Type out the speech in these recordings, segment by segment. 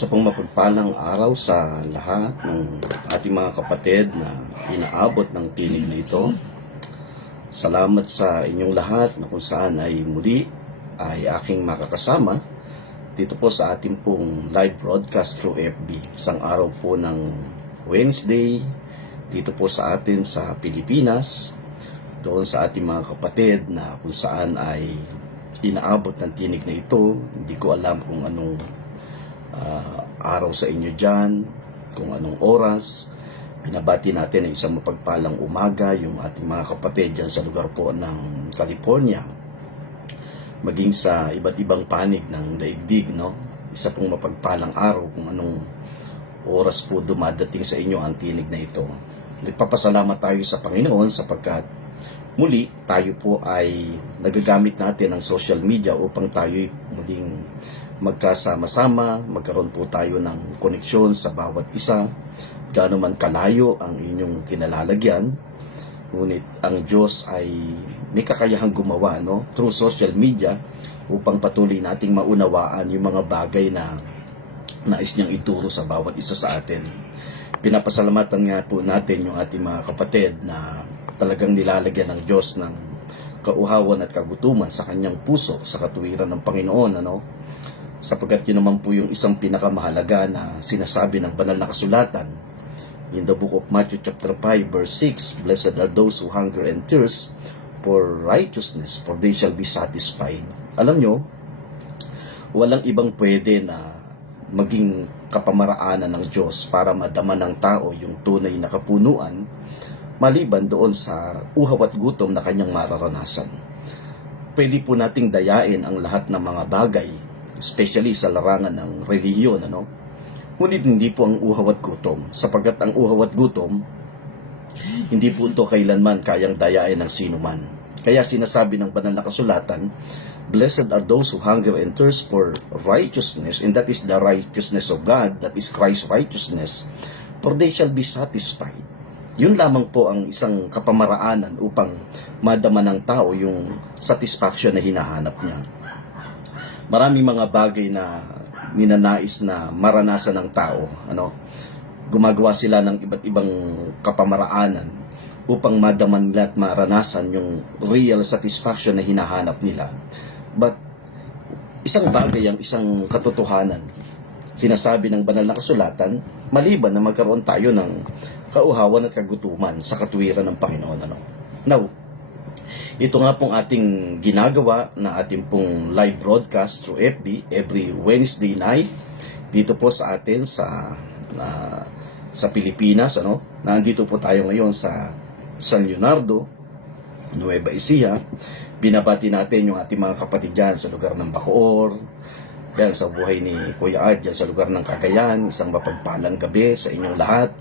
Sa pong mapagpalang araw sa lahat ng ating mga kapatid na inaabot ng tinig na ito. Salamat sa inyong lahat na kung saan ay muli ay aking makakasama dito po sa ating pong live broadcast through FB. Isang araw po ng Wednesday dito po sa atin sa Pilipinas, doon sa ating mga kapatid na kung saan ay inaabot ng tinig na ito. Hindi ko alam kung anong araw sa inyo dyan, kung anong oras. Binabati natin ay isang mapagpalang umaga yung ating mga kapatid dyan sa lugar po ng California, maging sa iba't ibang panig ng daigdig, no? Isa pong mapagpalang araw kung anong oras po dumadating sa inyo ang tinig na ito. Nagpapasalamat tayo sa Panginoon sapagkat muli tayo po ay nagagamit natin ang social media upang tayo muling magkasama-sama, magkaroon po tayo ng koneksyon sa bawat isa, gaano man kalayo ang inyong kinalalagyan. Ngunit ang Diyos ay may kakayahang gumawa, no, through social media upang patuloy nating maunawaan yung mga bagay na nais niyang ituro sa bawat isa sa atin. Pinapasalamatan nga po natin yung ating mga kapatid na talagang nilalagyan ng Diyos ng kauhawan at kagutuman sa kanyang puso sa katuwiran ng Panginoon, ano? Sapagkat yun naman po yung isang pinakamahalaga na sinasabi ng banal na kasulatan in the book of Matthew chapter 5 verse 6, "Blessed are those who hunger and thirst for righteousness, for they shall be satisfied." Alam nyo, walang ibang pwede na maging kapamaraanan ng Diyos para madama ng tao yung tunay na kapunuan maliban doon sa uhaw at gutom na kanyang mararanasan. Pwede po nating dayain ang lahat ng mga bagay, especially sa larangan ng relihiyon, ano? Ngunit hindi po ang uhaw at gutom, sapagkat ang uhaw at gutom, hindi po ito kailanman kayang dayain ng sino man. Kaya sinasabi ng banal na kasulatan, "Blessed are those who hunger and thirst for righteousness," and that is the righteousness of God, that is Christ's righteousness, "for they shall be satisfied." Yun lamang po ang isang kapamaraanan upang madama ng tao yung satisfaction na hinahanap niya. Maraming mga bagay na ninanais na maranasan ng tao, ano? Gumagawa sila ng iba't ibang kapamaraanan upang madaman nila at maranasan yung real satisfaction na hinahanap nila. But isang bagay, ang isang katotohanan, sinasabi ng banal na kasulatan, maliban na magkaroon tayo ng kauhawan at kagutuman sa katuwiran ng Panginoon, ano? Now, ito nga pong ating ginagawa na ating pong live broadcast through FB every Wednesday night dito po sa atin sa Pilipinas, ano? Nandito po tayo ngayon sa San Leonardo, Nueva Ecija. Binabati natin yung ating mga kapatid dyan sa lugar ng Bacoor, yan sa buhay ni Kuya Art dyan sa lugar ng Cagayan. Isang mapagpalang gabi sa inyong lahat.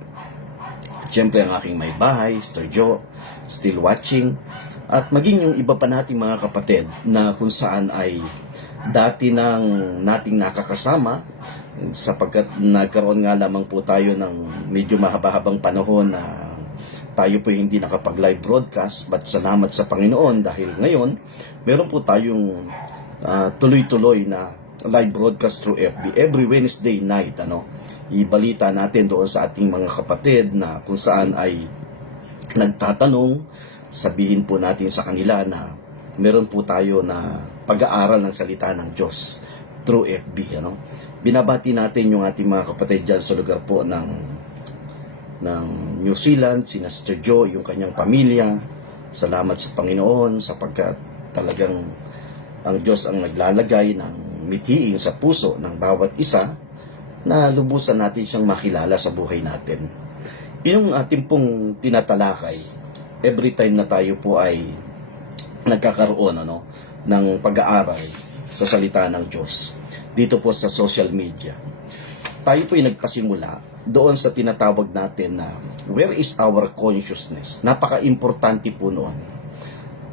Siyempre ang aking may bahay, Sir Joe, still watching. At maging yung iba pa nating mga kapatid na kung saan ay dati nang nating nakakasama, sapagkat nagkaroon nga lamang po tayo ng medyo mahaba-habang panahon na tayo po hindi nakapag-live broadcast. But salamat sa Panginoon dahil ngayon meron po tayong tuloy-tuloy na live broadcast through FB every Wednesday night, ano? Ibalita natin doon sa ating mga kapatid na kung saan ay nagtatanong, sabihin po natin sa kanila na meron po tayo na pag-aaral ng salita ng Diyos through FB, ano? Binabati natin yung ating mga kapatid dyan sa lugar po ng New Zealand, si Sir Joe, yung kanyang pamilya. Salamat sa Panginoon sapagkat talagang ang Diyos ang naglalagay ng mithiin sa puso ng bawat isa na lubusan natin siyang makilala sa buhay natin. Yung ating pong tinatalakay every time na tayo po ay nagkakaroon, ano, ng pag-aaral sa salita ng Diyos dito po sa social media. Tayo po ay nagpasimula doon sa tinatawag natin na where is our consciousness. Napaka-importante po noon,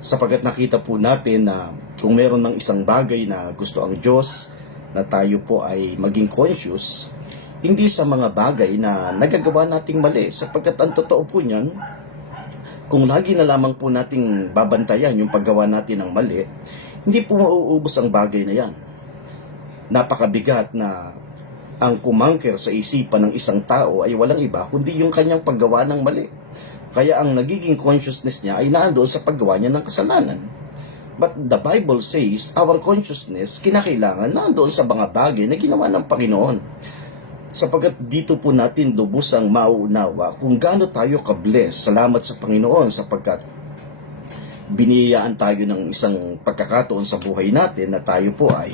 sapagkat nakita po natin na kung meron ng isang bagay na gusto ang Diyos na tayo po ay maging conscious, hindi sa mga bagay na nagagawa nating mali, sapagkat ang totoo po niyan, kung lagi na lamang po nating babantayan yung paggawa natin ng mali, hindi po mauubos ang bagay na yan. Napakabigat na Ang kumangker sa isipan ng isang tao ay walang iba kundi yung kanyang paggawa ng mali. Kaya ang nagiging consciousness niya ay naandoon sa paggawa niya ng kasalanan. But the Bible says, our consciousness kinakailangan naandoon sa mga bagay na ginawa ng Panginoon. Sapagkat dito po natin lubusang mauunawa kung gaano tayo ka-bless. Salamat sa Panginoon sapagkat biniyayaan tayo ng isang pagkakataon sa buhay natin na tayo po ay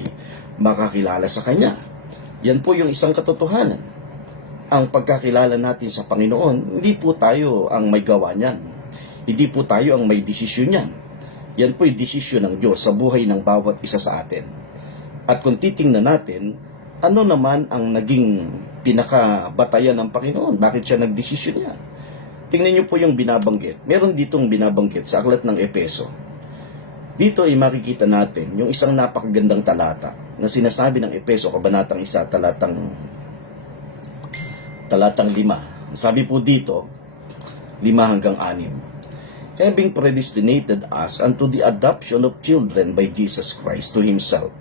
makakilala sa Kanya. Yan po yung isang katotohanan. Ang pagkakilala natin sa Panginoon, hindi po tayo ang may gawa niyan. Hindi po tayo ang may desisyon niyan. Yan po yung desisyon ng Diyos sa buhay ng bawat isa sa atin. At kung titingnan natin, ano naman ang naging pinakabatayan ng Panginoon? Bakit siya nagdesisyon niya? Tingnan niyo po yung binabanggit. Meron ditong binabanggit sa aklat ng Epeso. Dito ay makikita natin yung isang napakagandang talata na sinasabi ng Epeso, kabanatang 1, talatang 5. Sabi po dito, 5 hanggang 6. Having predestinated us unto the adoption of children by Jesus Christ to Himself,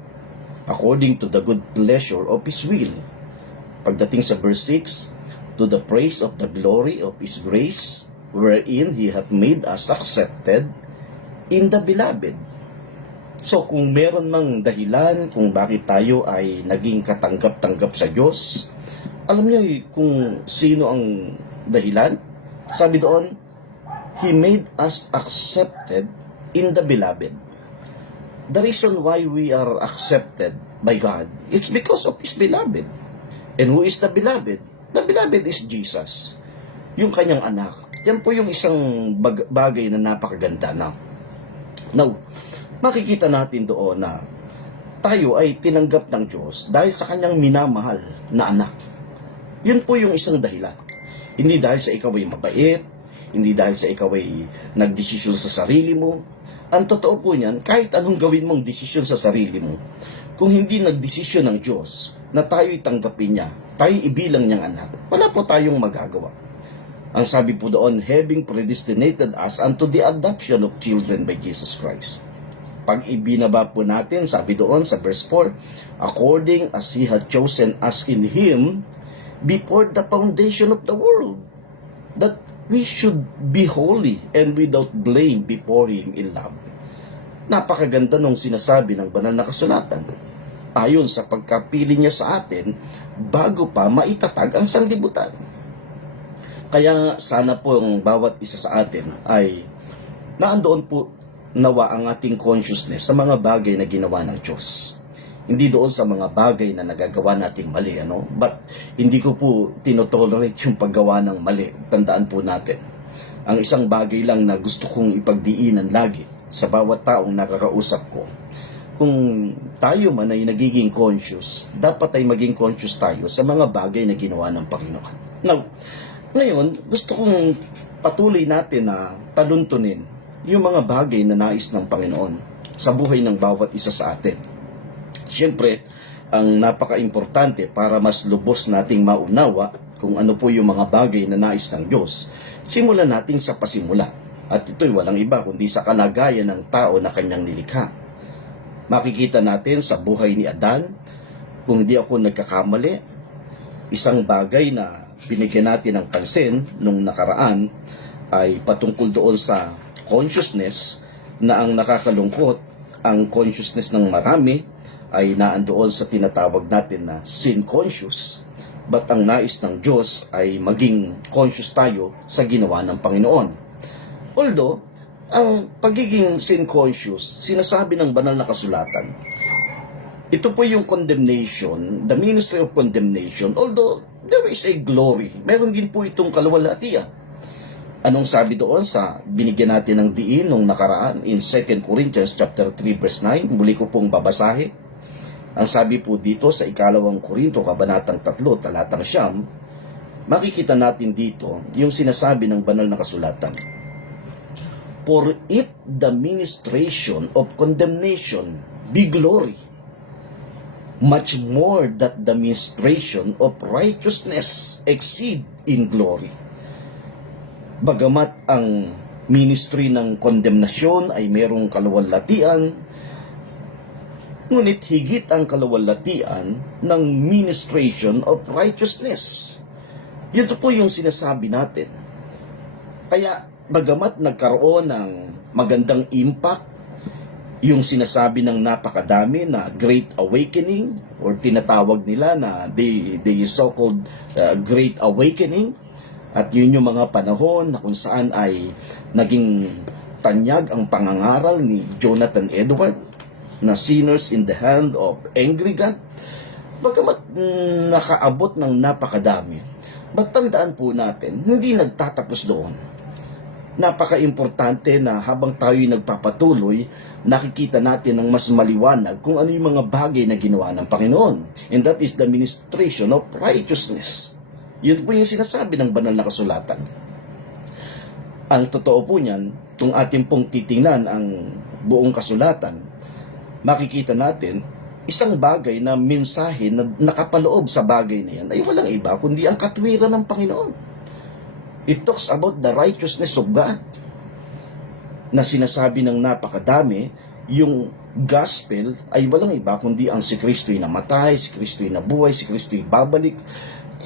according to the good pleasure of His will. Pagdating sa verse 6, to the praise of the glory of His grace, wherein He hath made us accepted in the beloved. So kung meron mang dahilan kung bakit tayo ay naging katanggap-tanggap sa Diyos, alam niyo kung sino ang dahilan? Sabi doon, He made us accepted in the beloved. The reason why we are accepted by God, it's because of His beloved. And who is the beloved? The beloved is Jesus, yung kanyang anak. Yan po yung isang bagay na napakaganda na. Now, makikita natin doon na tayo ay tinanggap ng Diyos dahil sa kanyang minamahal na anak. Yun po yung isang dahilan. Hindi dahil sa ikaw ay mabait, hindi dahil sa ikaw ay nagdesisyon sa sarili mo. Ang totoo po niyan, kahit anong gawin mong desisyon sa sarili mo, kung hindi nagdesisyon ng Diyos na tayo'y tanggapin niya, tayo ibilang niyang anak, wala po tayong magagawa. Ang sabi po doon, having predestinated us unto the adoption of children by Jesus Christ. Pag ibinaba po natin, sabi doon sa verse 4, according as He had chosen us in Him before the foundation of the world, that we should be holy and without blame before Him in love. Napakaganda nung sinasabi ng banal na kasulatan. Ayon sa pagkapili niya sa atin, bago pa maitatag ang sanglibutan. Kaya sana po ang bawat isa sa atin ay naandoon po nawa ang ating consciousness sa mga bagay na ginawa ng Diyos. Hindi doon sa mga bagay na nagagawa nating mali, ano? But hindi ko po tinotolerate yung paggawa ng mali. Tandaan po natin. Ang isang bagay lang na gusto kong ipagdiinan lagi sa bawat taong nakakausap ko. Kung tayo man ay nagiging conscious, dapat ay maging conscious tayo sa mga bagay na ginawa ng Panginoon. Now, ngayon, gusto kong patuloy natin na taluntunin yung mga bagay na nais ng Panginoon sa buhay ng bawat isa sa atin. Siyempre, ang napaka-importante para mas lubos nating maunawa kung ano po yung mga bagay na nais ng Diyos, simulan natin sa pasimula. At ito'y walang iba kundi sa kalagayan ng tao na kanyang nilikha. Makikita natin sa buhay ni Adan, kung hindi ako nagkakamali, isang bagay na binigyan natin ng pansin nung nakaraan ay patungkol doon sa consciousness na ang nakakalungkot, ang consciousness ng marami ay naandoon sa tinatawag natin na sin conscious. But ang nais ng Diyos ay maging conscious tayo sa ginawa ng Panginoon. Although, ang pagiging sin conscious, sinasabi ng banal na kasulatan, ito po yung condemnation, the ministry of condemnation, although there is a glory, meron din po itong kaluwalhatian. Anong sabi doon sa binigyan natin ng diin nung nakaraan in 2 Corinthians chapter 3 verse 9, muli ko pong babasahin. Ang sabi po dito sa 2 Korinto kabanatang 3 talatang 9, makikita natin dito yung sinasabi ng banal na kasulatan. For if the ministration of condemnation be glory, much more that the ministration of righteousness exceed in glory. Bagamat ang ministry ng kondemnasyon ay merong kaluwalhatian, ngunit higit ang kalawalatian ng ministration of righteousness. Yun po yung sinasabi natin. Kaya, bagamat nagkaroon ng magandang impact, yung sinasabi ng napakadami na Great Awakening, or tinatawag nila na the so-called Great Awakening, at yun yung mga panahon na kung saan ay naging tanyag ang pangangaral ni Jonathan Edward na sinners in the hand of angry God. Bagamat nakaabot ng napakadami, but tandaan po natin, hindi nagtatapos doon. Napaka-importante na habang tayo'y nagpapatuloy, nakikita natin ng mas maliwanag kung ano yung mga bagay na ginawa ng Panginoon. And that is the ministration of righteousness. Yun po yung sinasabi ng banal na kasulatan. Ang totoo po niyan, kung atin pong titingnan ang buong kasulatan, makikita natin, isang bagay na mensahe na nakapaloob sa bagay na yan ay walang iba kundi ang katwiran ng Panginoon. It talks about the righteousness of God na sinasabi ng napakadami. Yung gospel ay walang iba kundi ang si Kristo'y namatay, si Kristo'y nabuhay, si Kristo'y babalik.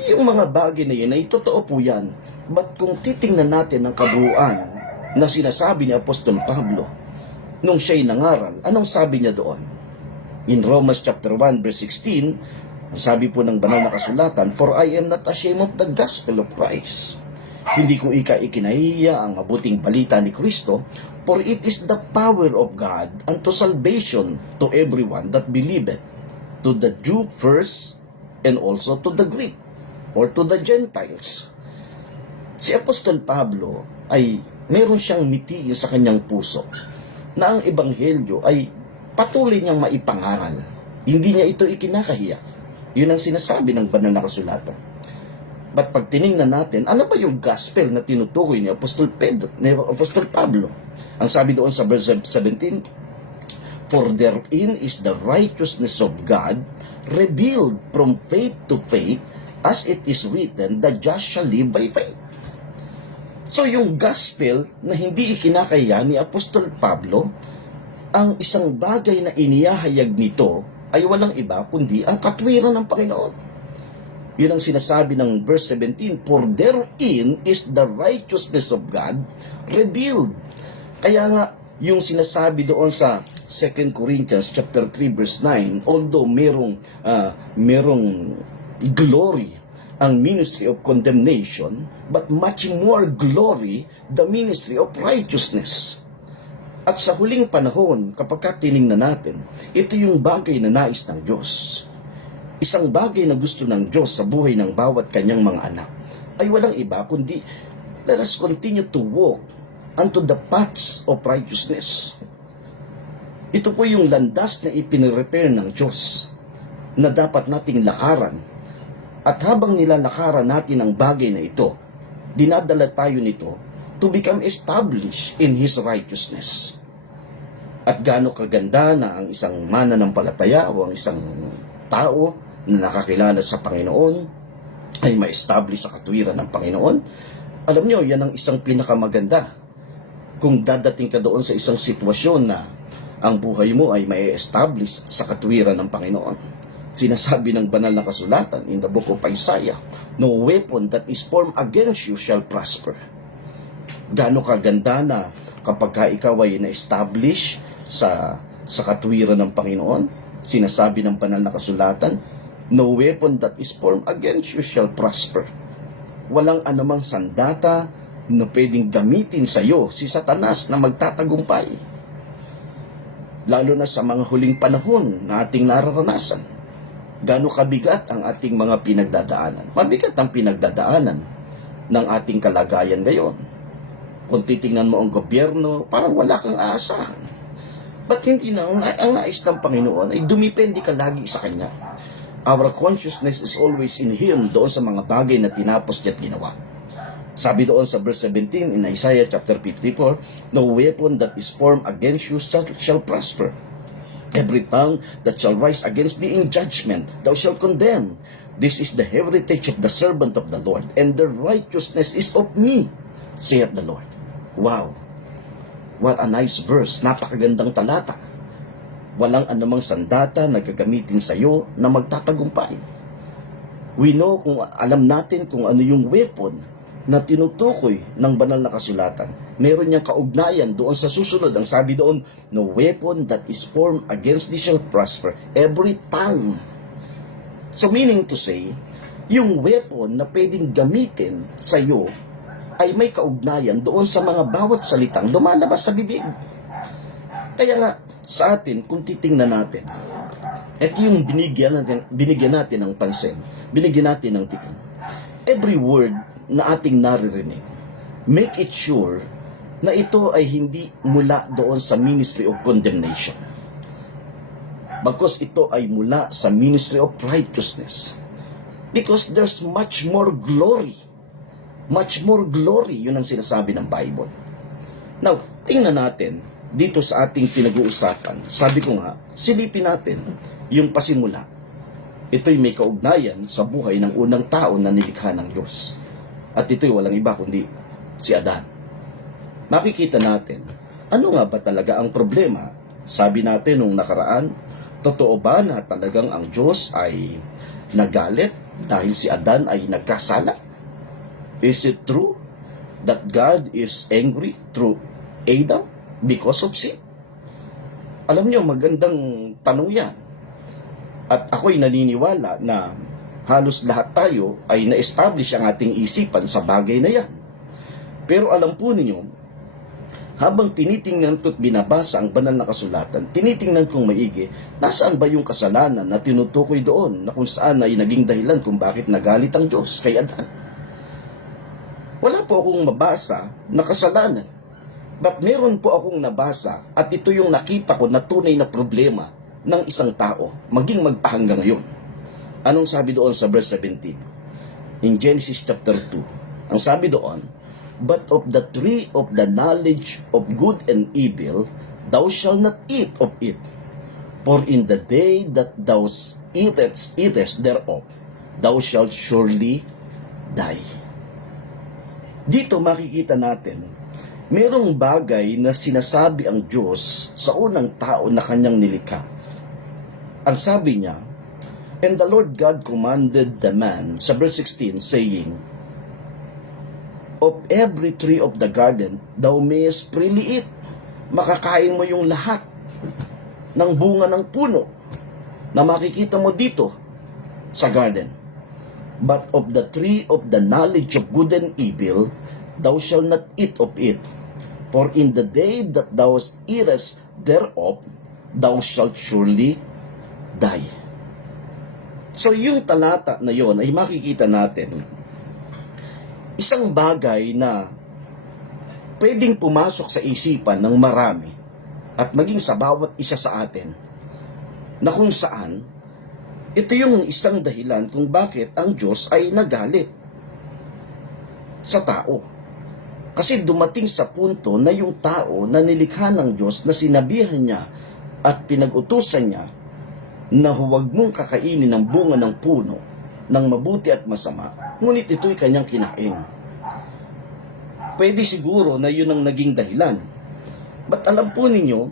Yung mga bagay na yan ay totoo po yan. But kung titingnan natin ang kabuuan na sinasabi ni Apostol Pablo nung siya'y nangaral, anong sabi niya doon? In Romans chapter 1 verse 16, ang sabi po ng banal na kasulatan, "For I am not ashamed of the gospel of Christ." Hindi ko ikinahiya ang mabuting balita ni Kristo, for it is the power of God unto salvation to everyone that believeth, to the Jew first, and also to the Greek, or to the Gentiles. Si Apostol Pablo ay meron siyang mitiin sa kanyang puso na ang ebanghelyo ay patuloy niyang maipangaral. Hindi niya ito ikinakahiya. Yun ang sinasabi ng banal na kasulatan. But pag tiningnan natin, ano ba yung gospel na tinutukoy ni Apostol Pablo? Ang sabi doon sa verse 17, "For therein is the righteousness of God revealed from faith to faith, as it is written, the just shall live by faith." So yung gospel na hindi ikinakaya ni Apostol Pablo, ang isang bagay na inihahayag nito ay walang iba kundi ang katwiran ng Panginoon. Yun ang sinasabi ng verse 17, "For therein is the righteousness of God revealed." Kaya nga, yung sinasabi doon sa 2 Corinthians chapter 3 verse 9, although merong glory ang ministry of condemnation, but much more glory the ministry of righteousness. At sa huling panahon, kapag tiningnan natin, ito yung bagay na nais ng Diyos. Isang bagay na gusto ng Diyos sa buhay ng bawat kanyang mga anak ay walang iba kundi let us continue to walk unto the paths of righteousness. Ito po yung landas na ipinrepair ng Diyos na dapat nating lakaran. At habang nilalakaran natin ang bagay na ito, dinadala tayo nito to become established in His righteousness. At gaano kaganda na ang isang mananampalataya o ang isang tao na nakakilala sa Panginoon ay ma-establish sa katwiran ng Panginoon. Alam nyo, yan ang isang pinakamaganda. Kung dadating ka doon sa isang sitwasyon na ang buhay mo ay ma-establish sa katwiran ng Panginoon. Sinasabi ng banal na kasulatan in the book of Isaiah, "No weapon that is formed against you shall prosper." Gaano kaganda na kapag ikaw ay na-establish sa katwiran ng Panginoon, sinasabi ng banal na kasulatan, "No weapon that is formed against you shall prosper." Walang anumang sandata na pwedeng gamitin sa iyo si Satanas na magtatagumpay. Lalo na sa mga huling panahon na ating nararanasan. Gaano kabigat ang ating mga pinagdadaanan. Mabigat ang pinagdadaanan ng ating kalagayan ngayon. Kung titingnan mo ang gobyerno, parang wala kang aasahan. Ba't hindi na ang nais ng Panginoon ay dumipende ka lagi sa Kanya? Our consciousness is always in Him doon sa mga bagay na tinapos niya at ginawa. Sabi doon sa verse 17 in Isaiah chapter 54, "No weapon that is formed against you shall prosper. Every tongue that shall rise against thee in judgment, thou shalt condemn. This is the heritage of the servant of the Lord, and the righteousness is of me, saith the Lord." Wow! What a nice verse. Napakagandang talata. walang anumang sandata na gagamitin sa iyo na magtatagumpay. We know, alam natin kung ano yung weapon na tinutukoy ng banal na kasulatan. Meron niyang kaugnayan doon sa susunod. Ang sabi doon, no weapon that is formed against thee shall prosper. Every tongue. So meaning to say, yung weapon na pwedeng gamitin sa iyo ay may kaugnayan doon sa mga bawat salitang lumalabas sa bibig. Kaya nga, sa atin, kung titingnan natin, ito yung binigyan natin ng pansin, binigyan natin ng tingin. Every word na ating naririnig, make it sure na ito ay hindi mula doon sa ministry of condemnation. Bagkus ito ay mula sa ministry of righteousness. Because there's much more glory. Much more glory, yun ang sinasabi ng Bible. Now, tingnan natin, dito sa ating pinag-uusapan, sabi ko nga, silipin natin yung pasimula. Ito'y may kaugnayan sa buhay ng unang tao na nilikha ng Diyos. At ito'y walang iba kundi si Adan. Makikita natin, ano nga ba talaga ang problema? Sabi natin nung nakaraan, totoo ba na talagang ang Diyos ay nagalit dahil si Adan ay nagkasala? Is it true that God is angry through Adam because of sin? Alam niyo, magandang tanong yan. At ako'y naniniwala na halos lahat tayo ay na-establish ang ating isipan sa bagay na yan. Pero alam po ninyo, habang tinitingnan ko't binabasa ang banal na kasulatan, tinitingnan kong maigi, nasaan ba yung kasalanan na tinutukoy doon na kung saan ay naging dahilan kung bakit nagalit ang Diyos kay Adan? Wala po akong mabasa na kasalanan. But meron po akong nabasa at ito yung nakita ko na tunay na problema ng isang tao, maging magpahanggang ngayon. Anong sabi doon sa verse 17? In Genesis chapter 2, ang sabi doon, but of the tree of the knowledge of good and evil, thou shalt not eat of it. For in the day that thou eatest thereof, thou shalt surely die. Dito makikita natin, merong bagay na sinasabi ang Diyos sa unang tao na kanyang nilikha. Ang sabi niya, and the Lord God commanded the man, sa verse 16, saying, of every tree of the garden, thou mayest freely eat. Makakain mo yung lahat ng bunga ng puno na makikita mo dito sa garden. But of the tree of the knowledge of good and evil, thou shalt not eat of it. For in the day that thou eatest thereof, thou shalt surely die. So yung talata na yon ay makikita natin isang bagay na pwedeng pumasok sa isipan ng marami at maging sa bawat isa sa atin na kung saan ito yung isang dahilan kung bakit ang Diyos ay nagalit sa tao. Kasi dumating sa punto na yung tao na nilikha ng Diyos na sinabihan niya at pinag-utusan niya na huwag mong kakainin ng bunga ng puno ng mabuti at masama, ngunit ito'y kanyang kinain. Pwede siguro na yun ang naging dahilan. But alam po ninyo,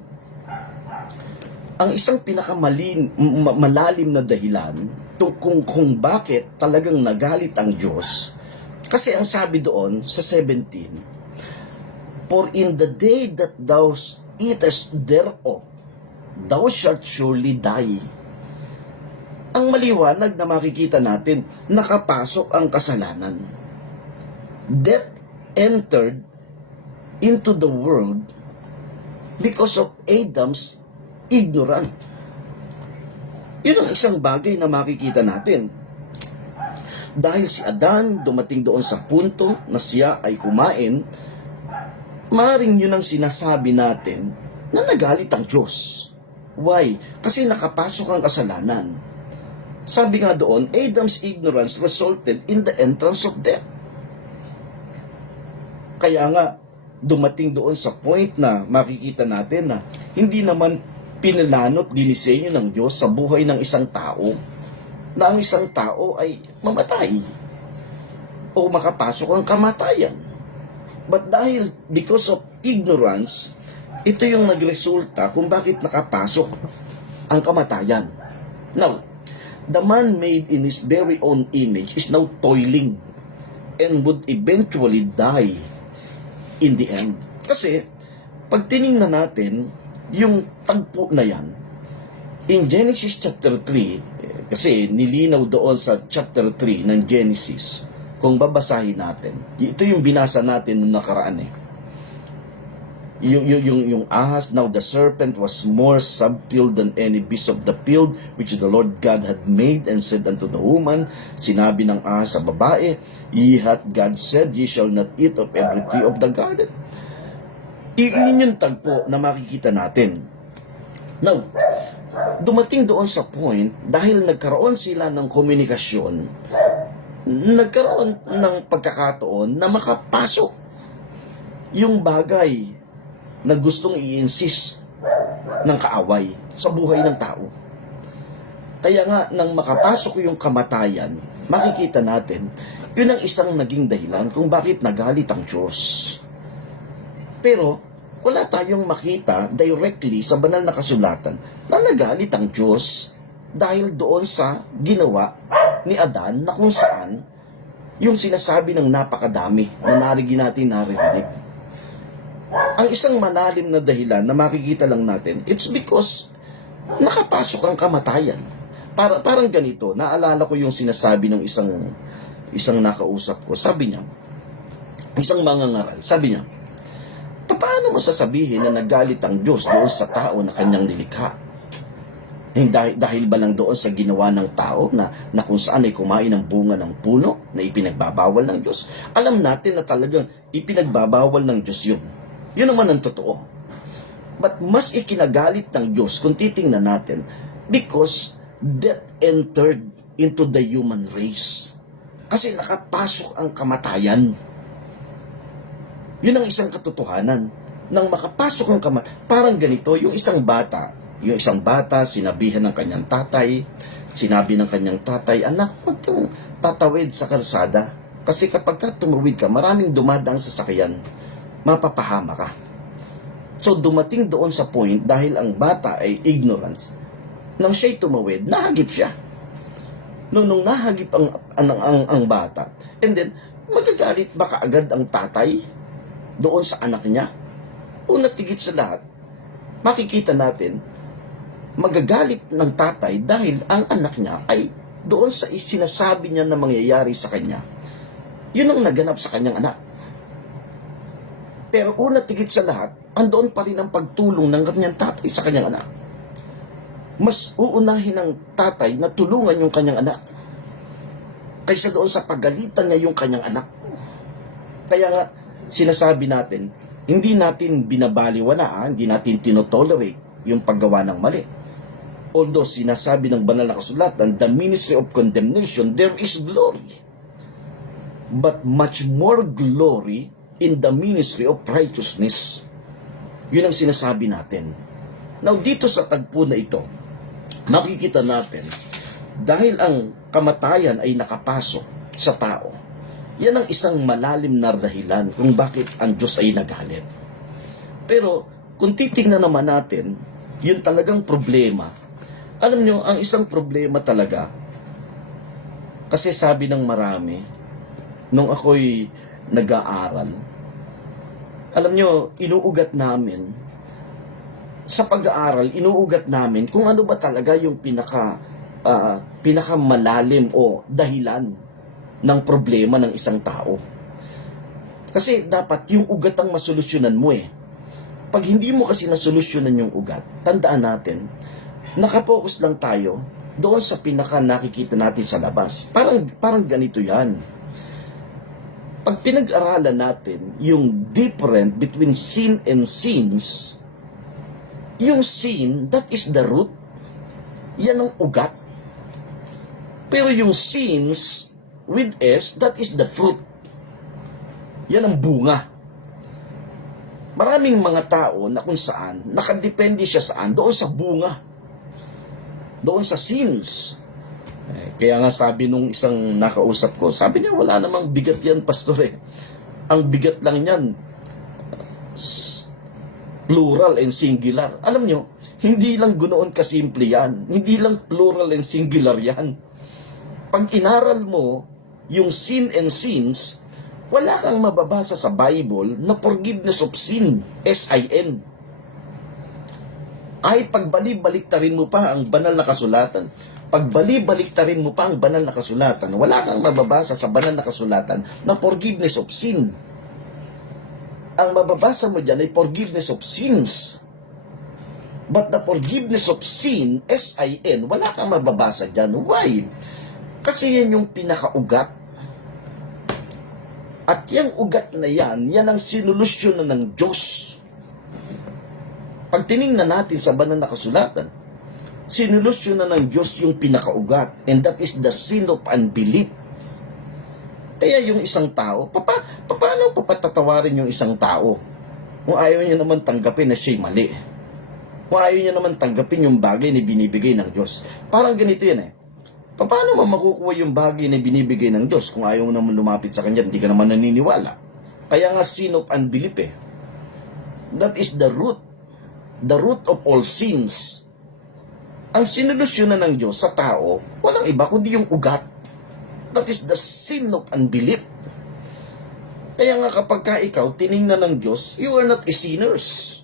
ang isang pinakamalalim na dahilan kung bakit talagang nagalit ang Diyos, kasi ang sabi doon sa 17, for in the day that thou eatest thereof, thou shalt surely die. Ang maliwanag na makikita natin, nakapasok ang kasalanan. Death entered into the world because of Adam's ignorance. Yun ang isang bagay na makikita natin. Dahil si Adan dumating doon sa punto na siya ay kumain, maaaring yun ang sinasabi natin na nagalit ang Diyos. Why? Kasi nakapasok ang kasalanan. Sabi nga doon, Adam's ignorance resulted in the entrance of death. Kaya nga, dumating doon sa point na makikita natin na hindi naman pinalanot, dinisenyo ng Diyos sa buhay ng isang tao na ang isang tao ay mamatay o makapasok ang kamatayan. But because of ignorance, ito yung nagresulta kung bakit nakapasok ang kamatayan. Now, the man made in his very own image is now toiling and would eventually die in the end. Kasi, pag tiningnan natin, yung tagpo na yan, in Genesis chapter 3, kasi nilinaw doon sa chapter 3 ng Genesis, kung babasahin natin, ito yung binasa natin nung nakaraan Yung ahas, now the serpent was more subtle than any beast of the field which the Lord God had made, and said unto the woman, sinabi ng ahas sa babae, Ye hath God said, ye shall not eat of every tree of the garden. Iyon yung tagpo na makikita natin. Now, dumating doon sa point, dahil nagkaroon sila ng komunikasyon, nagkaroon ng pagkakataon na makapasok yung bagay na gustong i-insist ng kaaway sa buhay ng tao. Kaya nga, nang makapasok yung kamatayan, makikita natin, yun ang isang naging dahilan kung bakit nagalit ang Diyos. Pero, wala tayong makita directly sa banal na kasulatan na nagalit ang Diyos dahil doon sa ginawa ni Adan na kung saan yung sinasabi ng napakadami na naririnig. Ang isang malalim na dahilan na makikita lang natin, it's because nakapasok ang kamatayan. Parang ganito, naalala ko yung sinasabi ng isang nakausap ko. Sabi niya, isang mangangaral, sabi niya, paano mo sasabihin na nagalit ang Diyos doon sa tao na kanyang nilikha? Dahil ba lang doon sa ginawa ng tao na kung saan ay kumain ng bunga ng puno na ipinagbabawal ng Diyos? Alam natin na talagang ipinagbabawal ng Diyos yun. Yun naman ang totoo. But mas ikinagalit ng Diyos kung titingnan natin because death entered into the human race. Kasi nakapasok ang kamatayan. Yun ang isang katotohanan. Nang makapasok ang kamatayan, parang ganito, yung isang bata, sinabihan ng kanyang tatay, sinabi ng kanyang tatay, anak, huwag kang tatawid sa kalsada. Kasi kapag ka tumawid ka, maraming dumadang sasakyan. Mapapahama ka. So dumating doon sa point dahil ang bata ay ignorance. Nang siya'y tumawid, nahagip siya. Nung nahagip ang bata, and then magagalit ba kaagad ang tatay doon sa anak niya? Una tigit sa lahat, makikita natin, magagalit ng tatay dahil ang anak niya ay doon sa sinasabi niya na mangyayari sa kanya. Yun ang naganap sa kanyang anak. Pero una tigit sa lahat, andoon pa rin ang pagtulong ng kanyang tatay sa kanyang anak. Mas uunahin ng tatay na tulungan yung kanyang anak kaysa doon sa pagalitan niya yung kanyang anak. Kaya nga, sinasabi natin, hindi natin binabaliwala, hindi natin tinotolerate yung paggawa ng mali. Although sinasabi ng banal na kasulatan, the ministry of condemnation, there is glory. But much more glory in the ministry of righteousness. Yun ang sinasabi natin. Now, dito sa tagpo na ito, makikita natin, dahil ang kamatayan ay nakapasok sa tao, yan ang isang malalim na dahilan kung bakit ang Diyos ay nagalit. Pero, kung titingnan naman natin, yun talagang problema. Alam nyo, ang isang problema talaga, kasi sabi ng marami, nung ako'y nag-aaral, alam nyo, inuugat namin, sa pag-aaral, inuugat namin kung ano ba talaga yung pinakamalalim o dahilan ng problema ng isang tao. Kasi dapat yung ugat ang masolusyonan mo eh. Pag hindi mo kasi nasolusyonan yung ugat, tandaan natin, nakapokus lang tayo doon sa nakikita natin sa labas. Parang ganito yan. Pag pinag-aralan natin yung difference between sin and sins, yung sin, that is the root. Yan ang ugat. Pero yung sins, with S, that is the fruit. Yan ang bunga. Maraming mga tao na kung saan, nakadepende siya saan, doon sa bunga. Doon sa sins. Kaya nga sabi nung isang nakausap ko, sabi niya, wala namang bigat yan, pastor eh. Ang bigat lang yan, plural and singular. Alam nyo, hindi lang ganoon kasimple yan. Hindi lang plural and singular yan. Pag inaral mo yung sin and sins, wala kang mababasa sa Bible na forgiveness of sin, S-I-N. Kahit pagbalik-baliktarin mo pa ang banal na kasulatan, pagbalik-baliktarin mo pa ang banal na kasulatan, wala kang mababasa sa banal na kasulatan na forgiveness of sin. Ang mababasa mo dyan ay forgiveness of sins. But the forgiveness of sin, S-I-N, wala kang mababasa dyan. Why? Kasi yan yung pinakaugat. At yung ugat na yan ang sinolusyon na ng Diyos. Pag tinignan natin sa banal na kasulatan, sinolusyon na ng Diyos yung pinakaugat. And that is the sin of unbelief. Kaya yung isang tao, paano papatatawarin yung isang tao? Kung ayaw niya naman tanggapin na siya'y mali. Kung ayaw niya naman tanggapin yung bagay na binibigay ng Diyos. Parang ganito yan eh. Paano mo makukuha yung bagay na binibigay ng Diyos kung ayaw naman lumapit sa Kanya, hindi ka naman naniniwala? Kaya nga sin of unbelief eh. That is the root. The root of all sins. Ang sinolusyonan ng Diyos sa tao, walang iba kundi yung ugat. That is the sin of unbelief. Kaya nga kapag ka ikaw tiningnan ng Diyos, you are not a sinners.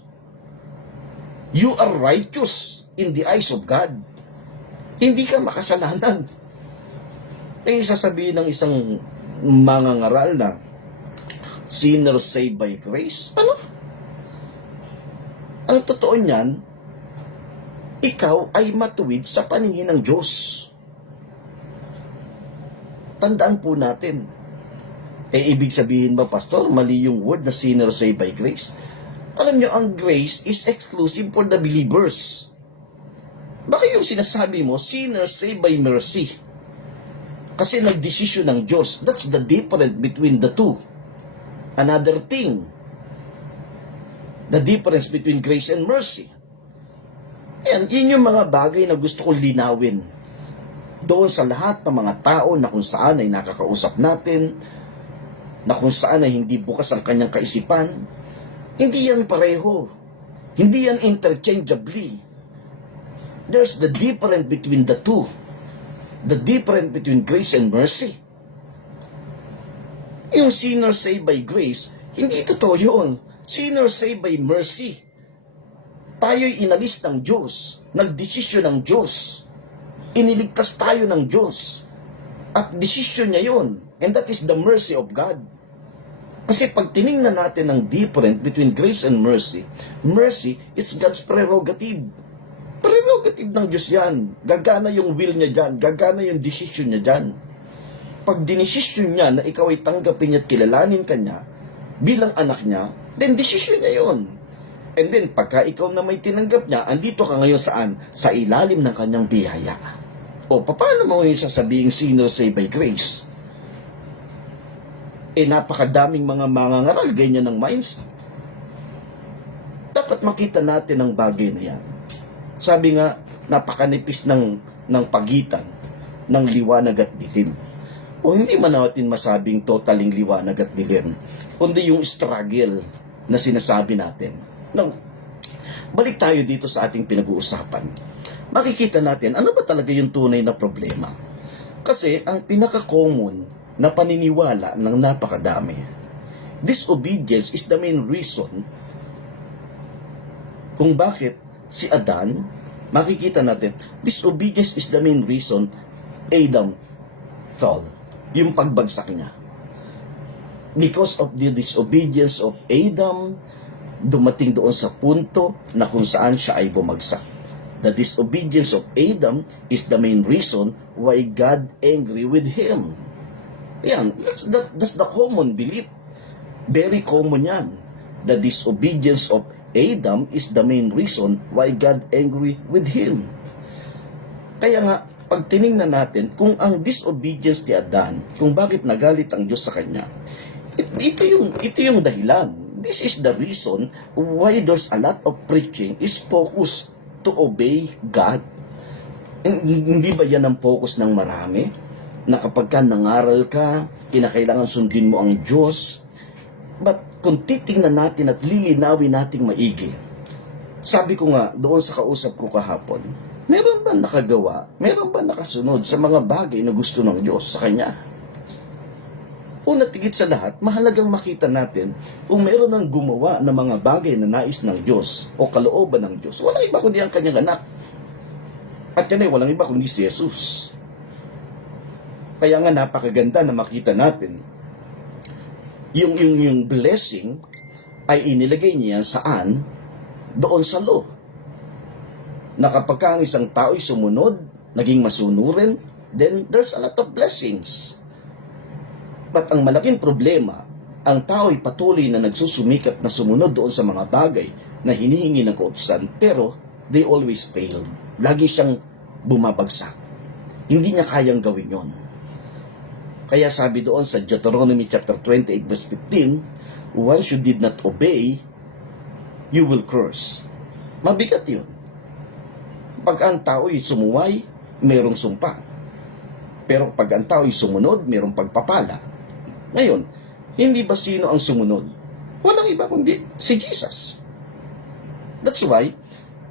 You are righteous in the eyes of God. Hindi ka makasalanan. Eh, sasabihin ng isang mangangaral na sinners saved by grace. Ano? Ang totoo niyan, ikaw ay matuwid sa paningin ng Diyos. Tandaan po natin. Ibig sabihin ba, Pastor, mali yung word na sinner saved by grace? Alam nyo, ang grace is exclusive for the believers. Bakit yung sinasabi mo, sinner saved by mercy? Kasi nagdesisyon ng Diyos. That's the difference between the two. Another thing, the difference between grace and mercy. Ayan, yun yung mga bagay na gusto kong linawin doon sa lahat ng mga tao na kung saan ay nakakausap natin, na kung saan ay hindi bukas ang kanyang kaisipan. Hindi yan pareho. Hindi yan interchangeably. There's the difference between the two. The difference between grace and mercy. Yung sinner saved by grace, hindi totoo yun. Sinner saved by mercy. Tayo'y inalis ng Diyos. Nagdesisyon ng Diyos. Iniligtas tayo ng Diyos. At desisyon niya yun. And that is the mercy of God. Kasi pag tinignan natin ang difference between grace and mercy, mercy, it's God's prerogative. Prerogative ng Diyos yan. Gagana yung will niya dyan. Gagana yung desisyon niya dyan. Pag dinesisyon niya na ikaw ay tanggapin niya at kilalanin ka niya bilang anak niya, then desisyon niya yun. And then, pagka ikaw na may tinanggap niya, andito ka ngayon saan? Sa ilalim ng kanyang biyaya. O, paano mo yung sasabing sinner saved by grace? Napakadaming mga mangangaral, ganyan ang mindset. Dapat makita natin ang bagay na yan. Sabi nga, napakanipis ng pagitan ng liwanag at dilim. O hindi man natin masabing totaling liwanag at dilim, kundi yung struggle na sinasabi natin. Now, balik tayo dito sa ating pinag-uusapan. Makikita natin, ano ba talaga yung tunay na problema? Kasi ang pinaka-common na paniniwala ng napakadami, disobedience is the main reason kung bakit si Adan, makikita natin, disobedience is the main reason Adam fell. Yung pagbagsak niya. Because of the disobedience of Adam, dumating doon sa punto na kung saan siya ay bumagsak. The disobedience of Adam is the main reason why God angry with him. Yan, that's the common belief. Very common yan. The disobedience of Adam is the main reason why God angry with him. Kaya nga, pag tinignan natin kung ang disobedience ni Adan, kung bakit nagalit ang Diyos sa kanya, ito yung dahilan. This is the reason why there's a lot of preaching is focused to obey God. Hindi ba yan ang focus ng marami? Na kapag ka nangaral ka, kinakailangan sundin mo ang Diyos. But kung titingnan natin at lilinawin nating maigi, Sabi ko nga doon sa kausap ko kahapon, meron ba nakagawa, meron ba nakasunod sa mga bagay na gusto ng Diyos sa Kanya? Una tigit sa lahat, mahalagang makita natin kung meron ng gumawa ng mga bagay na nais ng Diyos o kalooban ng Diyos. Walang iba kundi ang Kanyang anak. At yan ay walang iba kundi si Jesus. Kaya nga napakaganda na makita natin yung blessing ay inilagay niya saan? Doon sa law. Na kapag ang isang tao ay sumunod, naging masunurin, then there's a lot of blessings. But ang malaking problema, ang tao ay patuloy na nagsusumikap na sumunod doon sa mga bagay na hinihingi ng kautusan, pero they always fail. Lagi siyang bumabagsak. Hindi niya kayang gawin yon. Kaya sabi doon sa Deuteronomy chapter 28 verse 15, once you did not obey, you will curse. Mabigat yun. Pag ang tao ay sumuway, mayroong sumpa. Pero pag ang tao ay sumunod, mayroong pagpapala. Ngayon, hindi ba sino ang sumunod? Walang iba kundi si Jesus. That's why,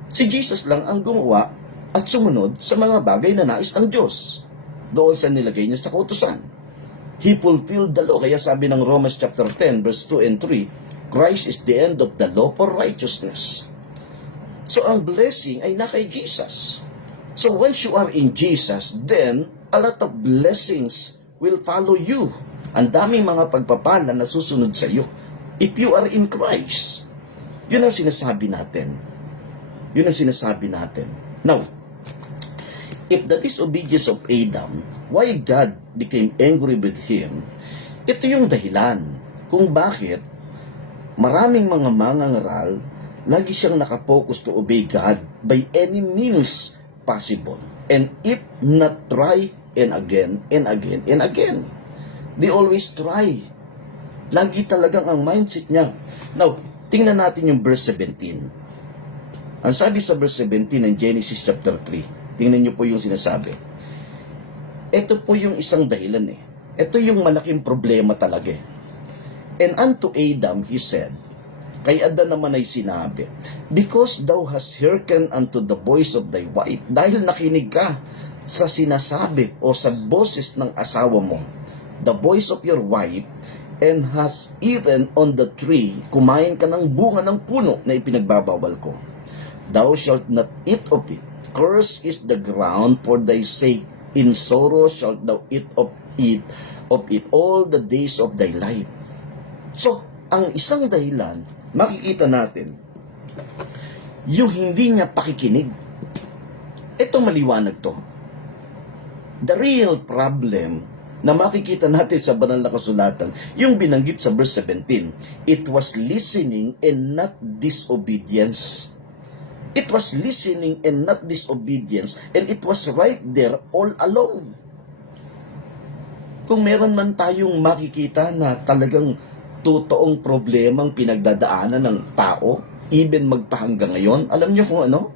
si Jesus lang ang gumawa at sumunod sa mga bagay na nais ng Diyos. Doon sa nilagay niya sa kautusan. He fulfilled the law. Kaya sabi ng Romans chapter 10 verse 2 and 3, Christ is the end of the law for righteousness. So ang blessing ay na kay Jesus. So once you are in Jesus, then a lot of blessings will follow you. Ang daming mga pagpapala na susunod sa iyo. If you are in Christ. Yun ang sinasabi natin. Yun ang sinasabi natin. Now, if the disobedience of Adam, why God became angry with him, ito yung dahilan kung bakit maraming mga mangangaral lagi siyang nakapokus to obey God by any means possible. And if not try and again and again and again. They always try. Lagi talagang ang mindset niya. Now, tingnan natin yung verse 17. Ang sabi sa verse 17 ng Genesis chapter 3, tingnan niyo po yung sinasabi. Ito po yung isang dahilan eh. Ito yung malaking problema talaga eh. And unto Adam he said, kay Adan naman ay sinabi, because thou hast hearkened unto the voice of thy wife, dahil nakinig ka sa sinasabi o sa boses ng asawa mo, the voice of your wife, and has eaten on the tree, kumain ka ng bunga ng puno na ipinagbabawal ko. Thou shalt not eat of it. Cursed is the ground for thy sake. In sorrow shalt thou eat of it all the days of thy life. So, ang isang dahilan, makikita natin, yung hindi niya pakikinig. Ito maliwanag to. The real problem na makikita natin sa banal na kasulatan, yung binanggit sa verse 17, it was listening and not disobedience. It was listening and not disobedience, and it was right there all along. Kung meron man tayong makikita na talagang totoong problemang pinagdadaanan ng tao, even magpahanggang ngayon, alam niyo kung ano?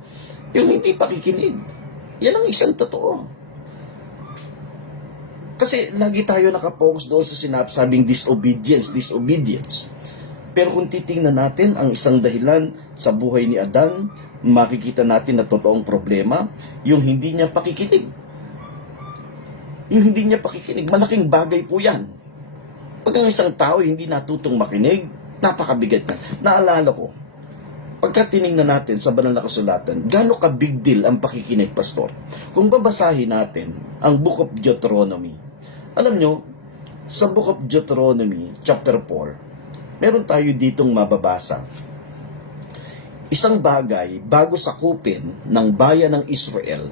Yung hindi pakikinig. Yan ang isang totoo. Kasi lagi tayo nakapokus doon sa sinasabing disobedience. Pero kung titingnan natin ang isang dahilan sa buhay ni Adan, makikita natin na totoong problema, yung hindi niya pakikinig. Yung hindi niya pakikinig, malaking bagay po yan. Pag ang isang tao hindi natutong makinig, napakabigat na. Naalala ko, pagka tiningnan natin sa banal na kasulatan, gaano ka big deal ang pakikinig, pastor? Kung babasahin natin ang Book of Deuteronomy, alam nyo, sa Book of Deuteronomy, chapter 4, meron tayo ditong mababasa. Isang bagay bago sakupin ng bayan ng Israel,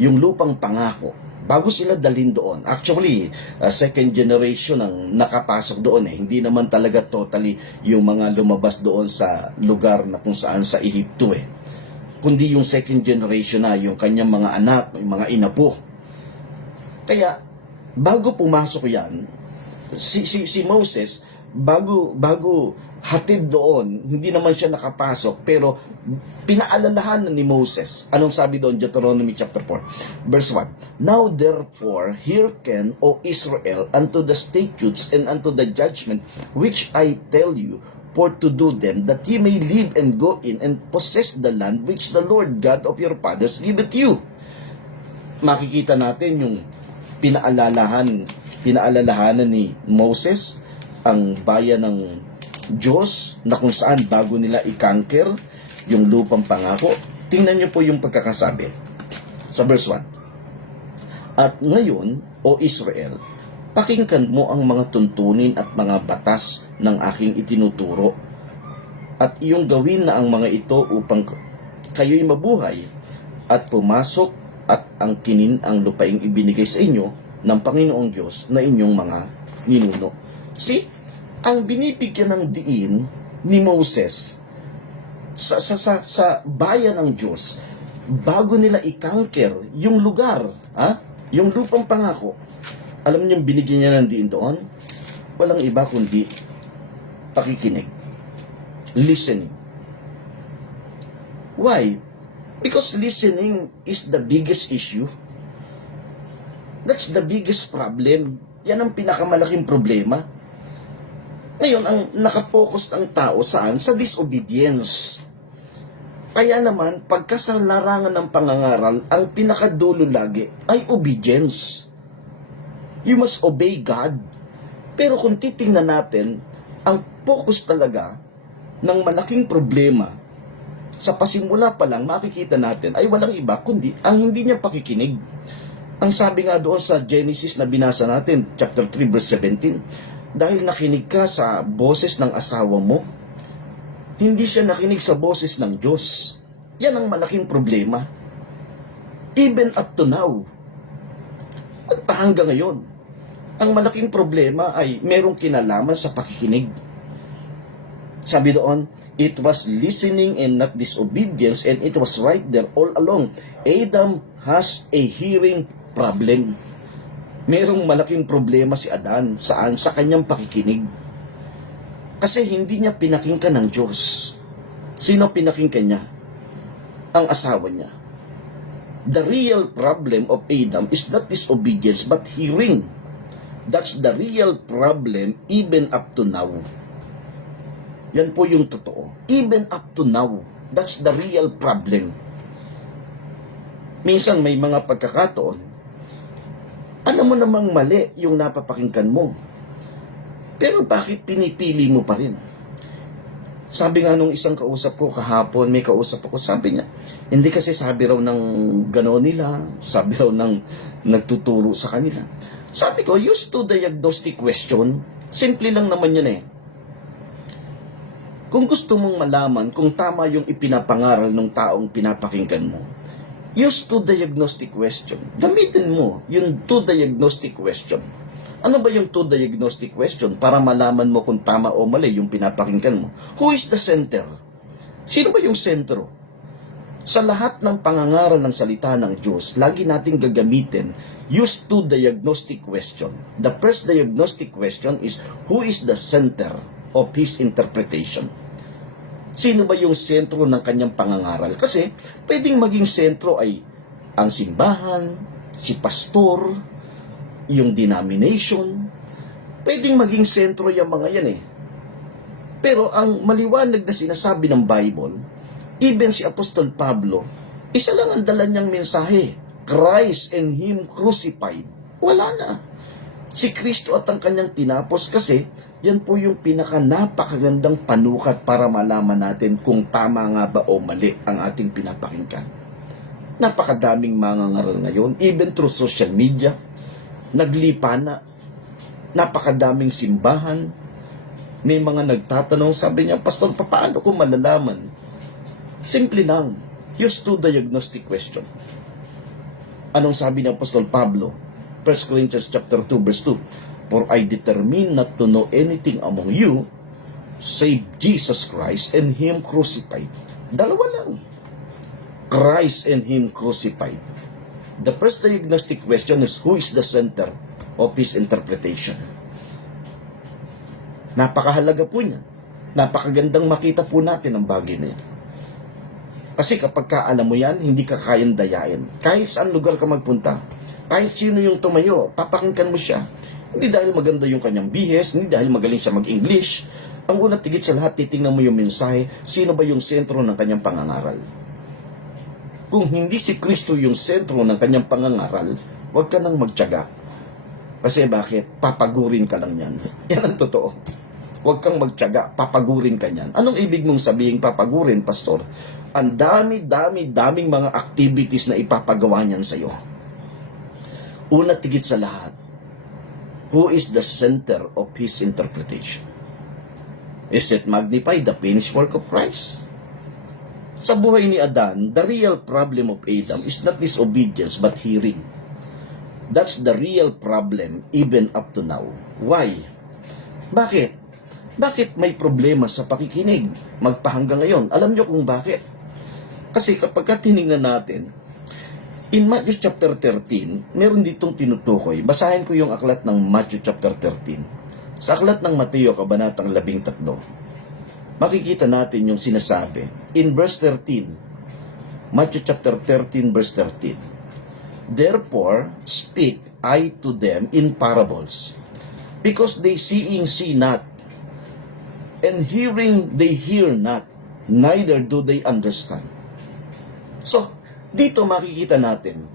yung lupang pangako, bago sila dalhin doon. Actually, second generation ang nakapasok doon eh. Hindi naman talaga totally yung mga lumabas doon sa lugar na kung saan sa Ehipto eh. Kundi yung second generation na, yung kanyang mga anak, yung mga inapo. Kaya, bago pumasok yan, si Moses, bago hatid doon, hindi naman siya nakapasok, pero pinaalalahan ni Moses. Anong sabi doon? Deuteronomy chapter 4, verse 1. Now therefore, hearken, O Israel, unto the statutes and unto the judgment which I tell you, for to do them, that ye may live and go in and possess the land which the Lord God of your fathers giveth you. Makikita natin yung pinaalalahanan ni Moses ang bayan ng Diyos na kung saan bago nila i-conquer yung lupang pangako. Tingnan niyo po yung pagkakasabi sa verse 1. At ngayon, O Israel, pakinggan mo ang mga tuntunin at mga batas ng aking itinuturo at iyong gawin na ang mga ito upang kayo'y mabuhay at pumasok at angkinin ang lupaing ibinigay sa inyo ng Panginoong Diyos na inyong mga ninuno. See, ang binibigyan ng diin ni Moses sa bayan ng Diyos bago nila i-conquer yung lugar, yung lupang pangako. Alam niyo yung binigyan niya ng diin doon? Walang iba kundi pakikinig. Listening. Why? Because listening is the biggest issue. That's the biggest problem. Yan ang pinakamalaking problema. Ngayon, ang nakapokus ang tao saan? Sa disobedience. Kaya naman, pagka sa larangan ng pangangaral, ang pinakadulo lagi ay obedience. You must obey God. Pero kung titingnan natin, ang focus talaga ng malaking problema sa pasimula pa lang makikita natin ay walang iba kundi ang hindi niya pakikinig. Ang sabi nga doon sa Genesis na binasa natin, chapter 3 verse 17, dahil nakinig ka sa boses ng asawa mo, hindi siya nakinig sa boses ng Diyos. Yan ang malaking problema. Even up to now. At hanggang ngayon, ang malaking problema ay merong kinalaman sa pakikinig. Sabi doon, it was listening and not disobedience, and it was right there all along. Adam has a hearing problem. Merong malaking problema si Adan. Saan? Sa kanyang pakikinig. Kasi hindi niya pinakinggan ng Diyos. Sino pinakinggan niya? Ang asawa niya. The real problem of Adam is not disobedience but hearing. That's the real problem even up to now. Yan po yung totoo. Even up to now, that's the real problem. Minsan may mga pagkakataon, alam mo namang mali yung napapakinggan mo. Pero bakit pinipili mo pa rin? Sabi nga nung isang kausap ko kahapon, may kausap ako, sabi niya, hindi kasi sabi raw ng gano'n nila, sabi raw ng nagtuturo sa kanila. Sabi ko, used to diagnostic question, simple lang naman yan eh. Kung gusto mong malaman kung tama yung ipinapangaral ng taong pinapakinggan mo, use to diagnostic question. Gamitin mo yung to diagnostic question. Ano ba yung to diagnostic question para malaman mo kung tama o mali yung pinapakinggan mo? Who is the center? Sino ba yung sentro? Sa lahat ng pangangaral ng salita ng Diyos, lagi nating gagamitin use to diagnostic question. The first diagnostic question is, who is the center of his interpretation? Sino ba yung sentro ng kanyang pangangaral? Kasi pwedeng maging sentro ay ang simbahan, si pastor, yung denomination. Pwedeng maging sentro yung mga yan eh. Pero ang maliwanag na sinasabi ng Bible, even si Apostol Pablo, isa lang ang dala niyang mensahe, Christ and Him crucified. Wala na. Si Kristo at ang kanyang tinapos kasi yan po yung napakagandang panukat para malaman natin kung tama nga ba o mali ang ating pinapakinggan. Napakadaming mangangaral ngayon, even through social media, naglipa na. Napakadaming simbahan. May mga nagtatanong, sabi niya, Pastor, paano ko malalaman? Simple lang. Use to diagnostic question. Anong sabi ni Apostol Pablo? 1 Corinthians chapter 2 verse 2. For I determine not to know anything among you save Jesus Christ and Him crucified. Dalawa lang. Christ and Him crucified. The first diagnostic question is, who is the center of His interpretation? Napakahalaga po niya. Napakagandang makita po natin ang bagay na yan. Kasi kapag alam mo yan, hindi ka kayang dayain. Kahit saan lugar ka magpunta, kahit sino yung tumayo, papakinggan mo siya. Hindi dahil maganda yung kanyang bihes, hindi dahil magaling siya mag-English, Ang una, tigit sa lahat, titingnan mo yung mensahe, sino ba yung sentro ng kanyang pangangaral. Kung hindi si Kristo yung sentro ng kanyang pangangaral, huwag ka nang magtiyaga. Kasi bakit? Papagurin ka lang yan. Yan ang totoo. Huwag kang magtiyaga, papagurin ka yan. Anong ibig mong sabihin papagurin, Pastor? Ang daming mga activities na ipapagawa niyan sa'yo. Una, tigit sa lahat, who is the center of his interpretation? Is it magnify the finished work of Christ? Sa buhay ni Adan, the real problem of Adam is not disobedience but hearing. That's the real problem even up to now. Why? Bakit? Bakit may problema sa pakikinig magpahanggang ngayon? Alam nyo kung bakit? Kasi kapag tinignan natin, in Matthew chapter 13, meron ditong tinutukoy. Basahin ko yung aklat ng Matthew chapter 13. Sa aklat ng Mateo, kabanatang 13. Makikita natin yung sinasabi. In verse 13, Matthew chapter 13, verse 13. Therefore, speak I to them in parables, because they seeing see not, and hearing they hear not, neither do they understand. So, dito makikita natin,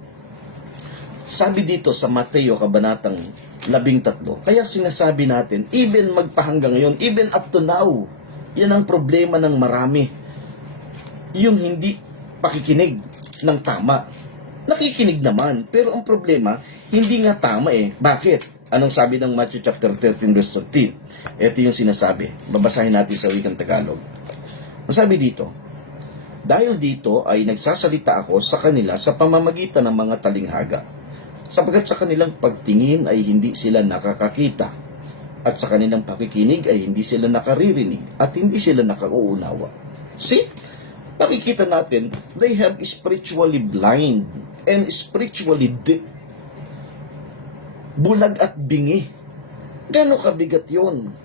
sabi dito sa Mateo, kabanatang 13, kaya sinasabi natin, even magpahanggang ngayon, even up to now, yan ang problema ng marami. Yung hindi pakikinig ng tama. Nakikinig naman, pero ang problema, hindi nga tama eh. Bakit? Anong sabi ng Matthew chapter 13 verse 13? Ito yung sinasabi. Babasahin natin sa wikang Tagalog. Ang sabi dito, dahil dito ay nagsasalita ako sa kanila sa pamamagitan ng mga talinghaga, sapagkat sa kanilang pagtingin ay hindi sila nakakakita, at sa kanilang pakikinig ay hindi sila nakaririnig at hindi sila nakauunawa. See? Nakikita natin, they have spiritually blind and spiritually deaf. Bulag at bingi. Gano'ng kabigat yun?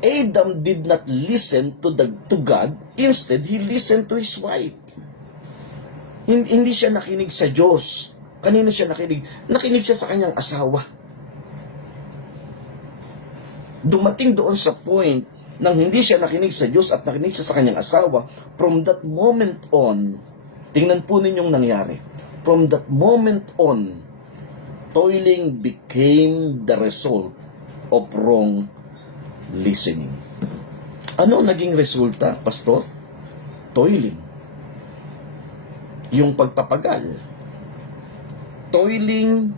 Adam did not listen to God. Instead, he listened to his wife. Hindi siya nakinig sa Diyos. Kanino siya nakinig? Nakinig siya sa kanyang asawa. Dumating doon sa point nang hindi siya nakinig sa Diyos at nakinig siya sa kanyang asawa. From that moment on, tingnan po ninyong nangyari. From that moment on, toiling became the result of wrong listening. Ano naging resulta, Pastor? Toiling. Yung pagpapagal. Toiling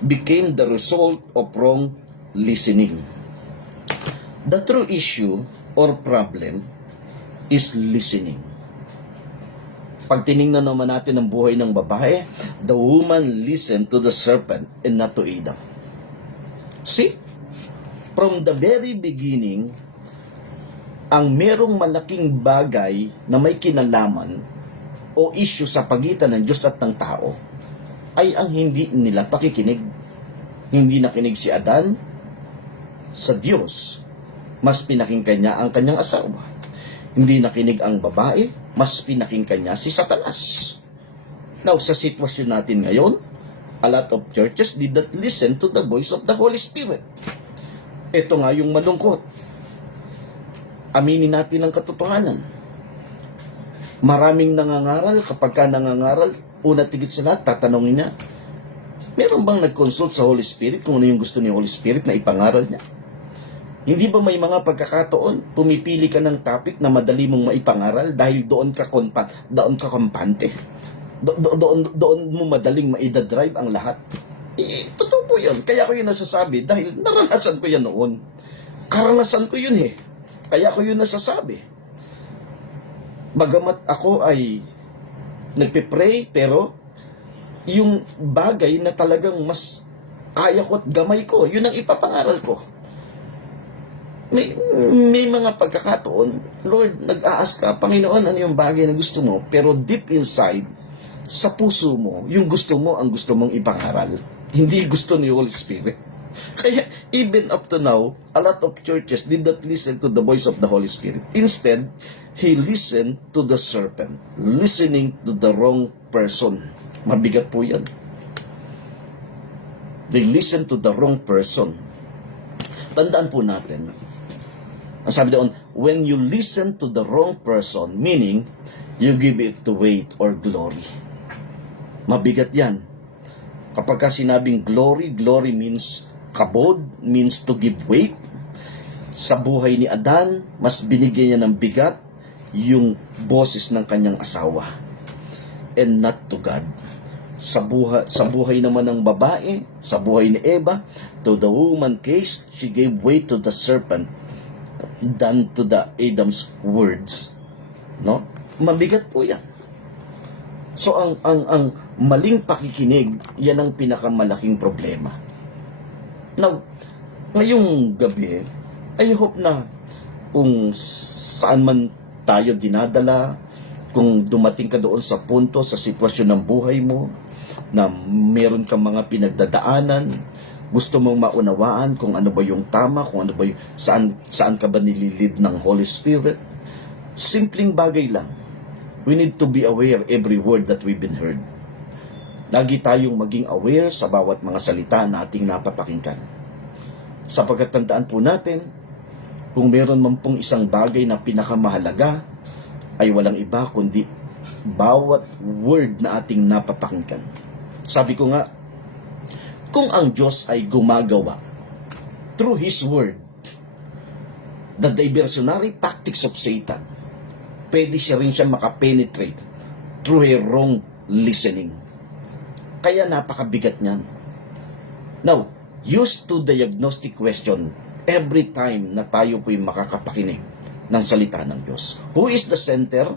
became the result of wrong listening. The true issue or problem is listening. Pag tinignan naman natin ang buhay ng babae, the woman listened to the serpent and not to Adam. See? From the very beginning, ang merong malaking bagay na may kinalaman o issue sa pagitan ng Diyos at ng tao ay ang hindi nila pakikinig. Hindi nakinig si Adan sa Diyos, mas pinakinggan niya ang kanyang asawa. Hindi nakinig ang babae, mas pinakinggan niya si Satanas. Now, sa sitwasyon natin ngayon, a lot of churches did not listen to the voice of the Holy Spirit. Ito nga yung malungkot. Aminin natin ang katotohanan. Maraming nangangaral, kapag ka nangangaral, una tigit sa lahat, tatanungin niya, meron bang nag-consult sa Holy Spirit kung ano yung gusto ni Holy Spirit na ipangaral niya? Hindi ba may mga pagkakataon, pumipili ka ng topic na madali mong maipangaral dahil doon ka kampante? Doon mo madaling maidadrive ang lahat? Totoo po yun. Kaya ko yun nasasabi dahil naranasan ko yan noon. Karanasan ko yun eh. Kaya ko yun nasasabi. Bagamat ako ay nagpipray, pero yung bagay na talagang mas kaya ko at gamay ko, yun ang ipapangaral ko. May mga pagkakataon, Lord, nag-aas ka, Panginoon, ano yung bagay na gusto mo? Pero deep inside, sa puso mo, yung gusto mo, ang gusto mong ipangaral. Hindi gusto ni Holy Spirit. Kaya, even up to now, a lot of churches did not listen to the voice of the Holy Spirit. Instead, he listened to the serpent, listening to the wrong person. Mabigat po yan. They listened to the wrong person. Tandaan po natin, Ang sabi doon, when you listen to the wrong person, meaning, you give it to weight or glory. Mabigat yan. Kapag ka sinabing glory, glory means kabod, means to give weight. Sa buhay ni Adan, mas binigyan niya ng bigat yung boses ng kanyang asawa. And not to God. Sa buhay naman ng babae, sa buhay ni Eva, to the woman case, she gave way to the serpent than to the Adam's words. No? Mabigat po yan. So ang maling pakikinig, yan ang pinakamalaking problema. Now, ngayong gabi, I hope na kung saan man tayo dinadala, kung dumating ka doon sa punto, sa sitwasyon ng buhay mo, na meron kang mga pinagdadaanan, gusto mong maunawaan kung ano ba yung tama, kung ano ba yung, saan ka ba nililid ng Holy Spirit, simpleng bagay lang. We need to be aware every word that we've been heard. Lagi tayong maging aware sa bawat mga salita na ating napapakinggan. Sapagkat tandaan po natin, kung meron man pong isang bagay na pinakamahalaga, ay walang iba kundi bawat word na ating napapakinggan. Sabi ko nga, kung ang Diyos ay gumagawa through His Word, the diversionary tactics of Satan, pwede siya rin siya makapenetrate through a wrong listening. Kaya napakabigat niyan. Now, used to diagnostic question every time na tayo po'y makakapakinig ng salita ng Diyos. Who is the center?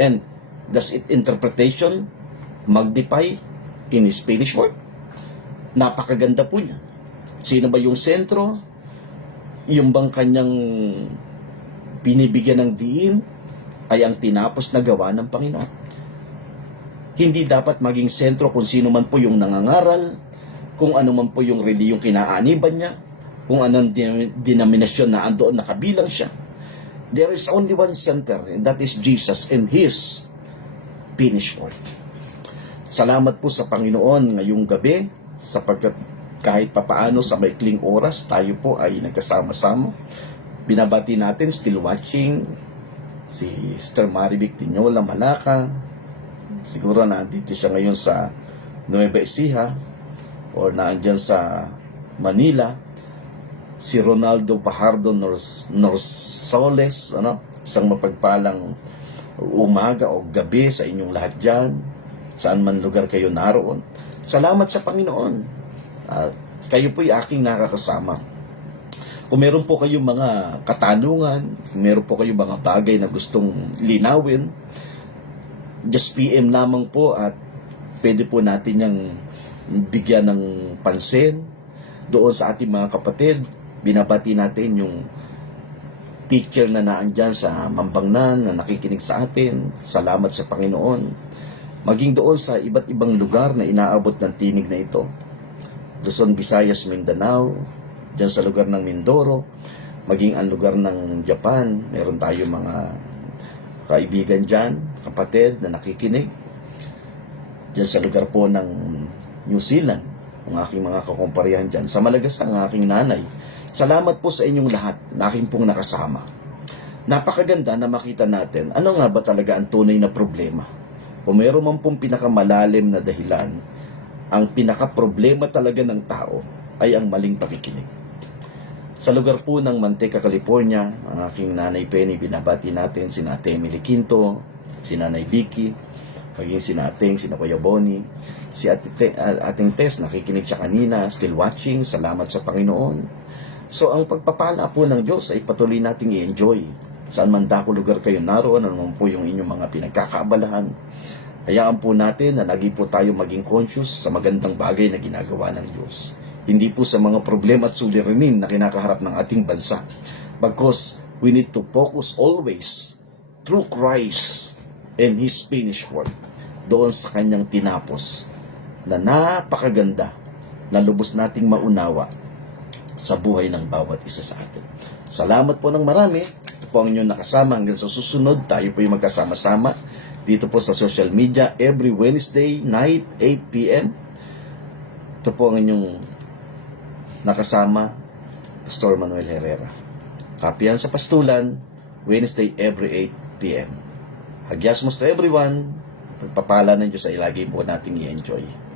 And does it interpretation magnify in His Spanish word? Napakaganda po niya. Sino ba yung sentro? Yung bang kanyang binibigyan ng diin ay ang tinapos na gawa ng Panginoon. Hindi dapat maging sentro kung sino man po yung nangangaral, kung ano man po yung reliyong kinaaniban niya, kung anong denominasyon na andoon nakabilang siya. There is only one center, and that is Jesus and His finished work. Salamat po sa Panginoon ngayong gabi, sapagkat kahit papaano sa maikling oras, tayo po ay nagkasama-sama. Binabati natin, still watching, si Sister Marivic Tinyola Malaka. Siguro nandito siya ngayon sa Nueva Ecija or naandyan sa Manila. Si Ronaldo Pajardo Norsoles, isang mapagpalang umaga o gabi sa inyong lahat dyan, saan man lugar kayo naroon. Salamat sa Panginoon. Kayo po'y aking nakakasama. Kung meron po kayong mga katanungan, kung meron po kayong mga bagay na gustong linawin, just PM lamang po at pwede po natin yung bigyan ng pansin doon sa ating mga kapatid. Binabati natin yung teacher na naandyan sa Mambangnan na nakikinig sa atin. Salamat sa Panginoon. Maging doon sa iba't ibang lugar na inaabot ng tinig na ito. Luzon, Visayas, Mindanao, dyan sa lugar ng Mindoro, maging ang lugar ng Japan, meron tayo mga kaibigan dyan, kapatid na nakikinig. Dyan sa lugar po ng New Zealand, ang aking mga kakumparihan dyan. Sa Malagasang, ang aking nanay. Salamat po sa inyong lahat na aking pong nakasama. Napakaganda na makita natin ano nga ba talaga ang tunay na problema. Kung meron man pong pinakamalalim na dahilan, ang pinaka-problema talaga ng tao ay ang maling pakikinig. Sa lugar po ng Manteca, California, ang aking nanay Penny, binabati natin si Ate Emily Quinto, si Nanay Vicky, maging si Nateng, si Kuya Bonnie, si Ating Tess, nakikinig siya kanina, still watching, salamat sa Panginoon. So, ang pagpapala po ng Diyos ay patuloy nating i-enjoy. Saan man dako lugar kayo naroon, ano man po yung inyong mga pinagkakaabalahan, hayaan po natin na lagi po tayo maging conscious sa magandang bagay na ginagawa ng Diyos. Hindi po sa mga problema at suliranin na kinakaharap ng ating bansa. Because we need to focus always through Christ and His finished work doon sa kanyang tinapos na napakaganda na lubos nating maunawa sa buhay ng bawat isa sa atin. Salamat po ng marami. Ito po ang inyong nakasama. Hanggang sa susunod, tayo po yung magkasama-sama dito po sa social media every Wednesday night, 8 p.m. Ito po ang inyong nakasama, Pastor Manuel Herrera. Kapihan sa Pastulan, Wednesday every 8 p.m. Hagyasmos to everyone. Pagpapala ng Diyos ay lagi po nating i-enjoy.